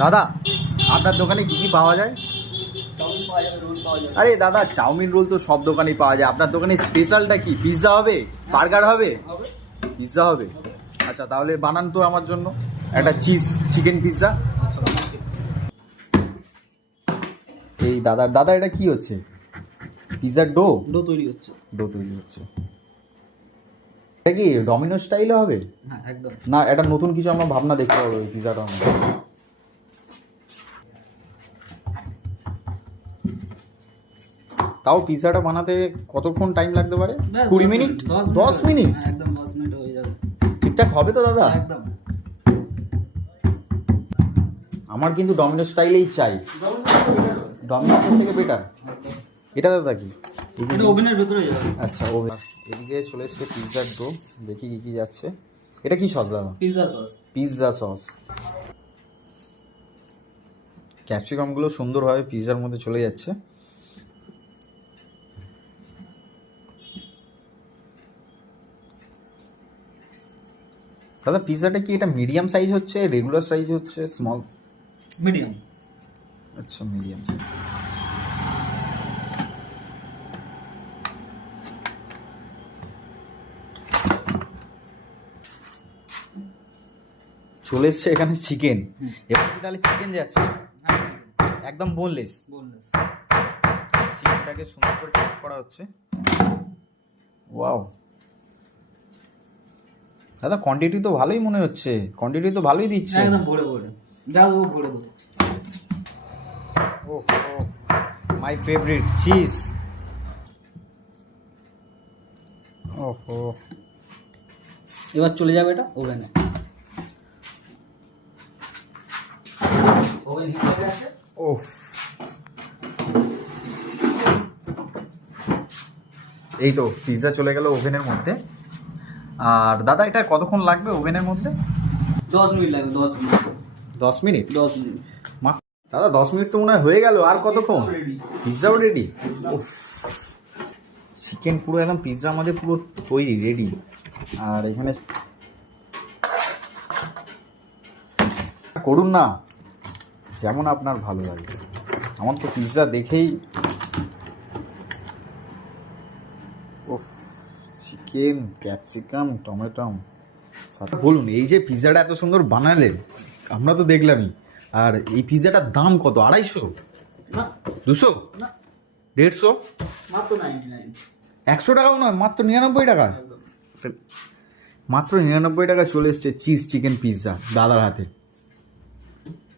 দাদা আপনার দোকানে কি কি পাওয়া যায়? চাউমিন পাওয়া যাবে, রোল পাওয়া যাবে। আরে দাদা, চাউমিন রোল তো সব দোকানেই পাওয়া যায়, আপনার দোকানে স্পেশালটা কি? পিৎজা হবে, বার্গার হবে, হবে। পিৎজা হবে? আচ্ছা তাহলে বানান তো আমার জন্য একটা চিকেন পিৎজা। আচ্ছা, বানাচ্ছি। এই দাদা এটা কি হচ্ছে? পিৎজার ডো ডো তৈরি হচ্ছে। ডো তৈরি হচ্ছে। এটা কি ডমিনোর স্টাইলে হবে? হ্যাঁ, একদম। না এটা নতুন কিছু আমার ভাবনা দেখতে হবে ওই পিৎজাটা আমার। তাও পিৎজাটা বানাতে কতক্ষণ টাইম লাগতে পারে? 20 মিনিট? 10 মিনিট? হ্যাঁ, একদম 10 মিনিট হয়ে যাবে। ঠিকঠাক হবে তো দাদা? একদম। আমার কিন্তু ডমিনো স্টাইলেই চাই। ডমিনোর থেকে বেটার। এটা দাদা কি? এটা ওভেনের ভেতরে যাবে। আচ্ছা ওভেন। এদিকে চলে এসছে পিৎজার ডো, দেখি কি কি যাচ্ছে। এটা কি সস দাদা? Pizza sauce. Pizza sauce. ক্যাপসিকামগুলো সুন্দরভাবে পিৎজার মধ্যে চলে যাচ্ছে। দাদা পিৎজাটা কি এটা মিডিয়াম সাইজ হচ্ছে, রেগুলার সাইজ হচ্ছে, স্মল? মিডিয়াম। আচ্ছা মিডিয়াম সাইজ। চলে এসছে এখানে চিকেন। এবার কি তাহলে চিকেন যাচ্ছে একদম বোনলেস? বোনলেস। চিকেনটাকে সুন্দর করে চপ করা হচ্ছে। ওয়াও দাদা, কোয়ান্টিটি তো ভালোই মনে হচ্ছে, কোয়ান্টিটি তো ভালোই দিচ্ছে। একদম ভরে ভরে যা দেবো ভরে দেবো। ও মাই ফেভারিট চিজ। ওহো, এবার চলে যাবে এটা ওভেনে। ওভেন হিট হয়ে গেছে। ওফ, এই তো পিৎজা চলে গেল ওভেনের মধ্যে। আর দাদা এটা কতক্ষণ লাগবে ওভেনের মধ্যে? 10 মিনিট লাগবে। 10 মিনিট। 10 মিনিট? 10 মিনিট। মা দাদা 10 মিনিট তো মনে হয় হয়ে গেল, আর কতক্ষণ? পিৎজাও রেডি? চিকেন পুরো একদম পিৎজা আমাদের পুরো তৈরি রেডি। আর এখানে করুন না, যেমন আপনার ভালো লাগে। আমার তো পিৎজা দেখেই চিকেন, ক্যাপসিকাম, টমেটো। বলুন এই যে পিৎজাটা এত সুন্দর বানালেন, আমরা তো দেখলামই। আর এই পিৎজাটার দাম কত? 250? না, 200? না, 150? মাত্র 99। 100 টাকাও নয়, মাত্র 99 টাকা। একদম। মাত্র 99 টাকা চলে এসছে চিজ চিকেন পিৎজা দাদার হাতে।